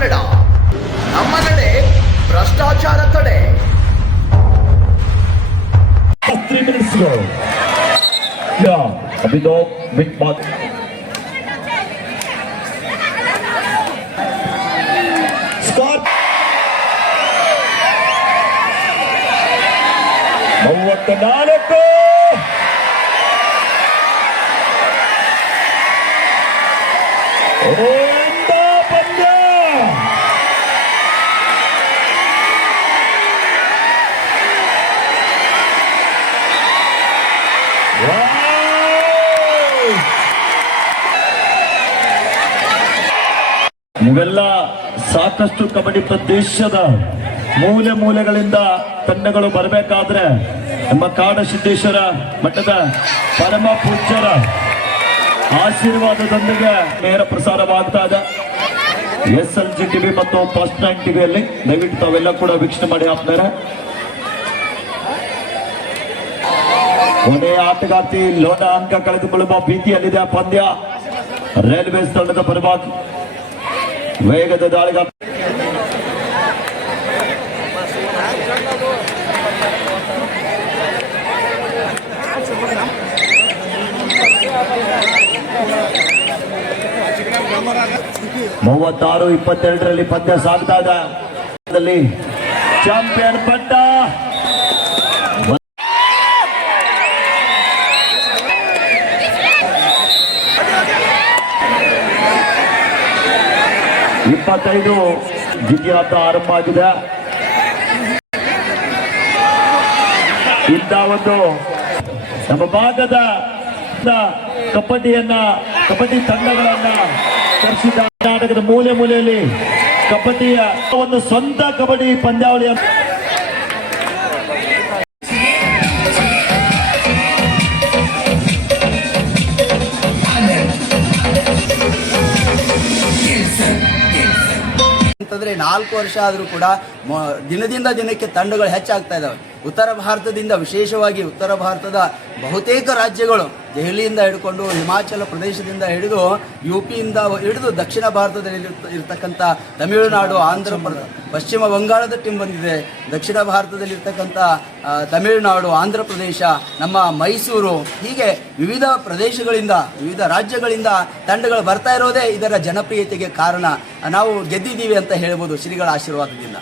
ಕನ್ನಡ ನಮ್ಮ ನಡೆ ಭ್ರಷ್ಟಾಚಾರ ತಡೆ ಮೂವತ್ತ ನಾಲ್ಕು Oh! ನೀವೆಲ್ಲ ಸಾಕಷ್ಟು ಕಬಡ್ಡಿ ಪ್ರದೇಶದ ಮೂಲೆ ಮೂಲೆಗಳಿಂದ ತಂಡಗಳು ಬರಬೇಕಾದ್ರೆ ನಮ್ಮ ಕಾಡಸಿದ್ದೇಶ್ವರ ಮಠದ ಪರಮ ಪೂಜ್ಯರ ಆಶೀರ್ವಾದದೊಂದಿಗೆ ನೇರ ಪ್ರಸಾರವಾಗ್ತಾ ಇದೆ. ಎಸ್ ಎಲ್ ಜಿ ಟಿವಿ ಮತ್ತು ಫಸ್ಟ್ ನೈನ್ ಟಿವಿಯಲ್ಲಿ ದಯವಿಟ್ಟು ತಾವೆಲ್ಲ ಕೂಡ ವೀಕ್ಷಣೆ ಮಾಡಿ ಹಾಕ್ತಾರೆ ಕೊನೆಯ ಆಟಗಾರ್ತಿ ಲೋಣ ಅಂಕ ಕಳೆದುಕೊಳ್ಳುವ ಭೀತಿಯಲ್ಲಿದೆ ಪಂದ್ಯ. ರೈಲ್ವೆ ತಂಡದ ಪರವಾಗಿ ವೇಗದ ದಾಳಿಗ ಮೂವತ್ತಾರು ಇಪ್ಪತ್ತೆರಡರಲ್ಲಿ ಪಂದ್ಯ ಸಾಗ್ತಾ ಇದೆ. ಚಾಂಪಿಯನ್ ಪಟ್ಟ ಇಪ್ಪತ್ತೈದು ದ್ವಿತೀಯಾರ್ಧ ಆರಂಭ ಆಗಿದೆ. ಇಂಥ ಒಂದು ನಮ್ಮ ಭಾಗದ ಕಬಡ್ಡಿಯನ್ನ, ಕಬಡ್ಡಿ ತಂಡಗಳನ್ನ ಕರೆಸಿದ ಕರ್ನಾಟಕದ ಮೂಲೆ ಮೂಲೆಯಲ್ಲಿ ಕಬಡ್ಡಿಯ ಒಂದು ಸ್ವಂತ ಕಬಡ್ಡಿ ಪಂದ್ಯಾವಳಿಯ ಅಂತಂದ್ರೆ ನಾಲ್ಕು ವರ್ಷ ಆದರೂ ಕೂಡ ದಿನದಿಂದ ದಿನಕ್ಕೆ ತಂಡಗಳು ಹೆಚ್ಚಾಗ್ತಾ ಇದ್ದಾವೆ ಉತ್ತರ ಭಾರತದಿಂದ ವಿಶೇಷವಾಗಿ ಉತ್ತರ ಭಾರತದ ಬಹುತೇಕ ರಾಜ್ಯಗಳು ದೆಹಲಿಯಿಂದ ಹಿಡ್ಕೊಂಡು ಹಿಮಾಚಲ ಪ್ರದೇಶದಿಂದ ಹಿಡಿದು ಯು ಪಿಯಿಂದ ಹಿಡಿದು ದಕ್ಷಿಣ ಭಾರತದಲ್ಲಿ ಇರ್ತ- ಇರ್ತಕ್ಕಂಥ ತಮಿಳುನಾಡು ಆಂಧ್ರ ಪಶ್ಚಿಮ ಬಂಗಾಳದ ಟೀಮ್ ಬಂದಿದೆ. ದಕ್ಷಿಣ ಭಾರತದಲ್ಲಿ ಇರ್ತಕ್ಕಂಥ ಆ, ತಮಿಳುನಾಡು ಆಂಧ್ರ ಪ್ರದೇಶ ನಮ್ಮ ಮೈಸೂರು ಹೀಗೆ ವಿವಿಧ ಪ್ರದೇಶಗಳಿಂದ ವಿವಿಧ ರಾಜ್ಯಗಳಿಂದ ತಂಡಗಳು ಬರ್ತಾ ಇರೋದೇ ಇದರ ಜನಪ್ರಿಯತೆಗೆ ಕಾರಣ. ನಾವು ಗೆದ್ದಿದ್ದೀವಿ ಅಂತ ಹೇಳ್ಬೋದು ಶ್ರೀಗಳ ಆಶೀರ್ವಾದದಿಂದ.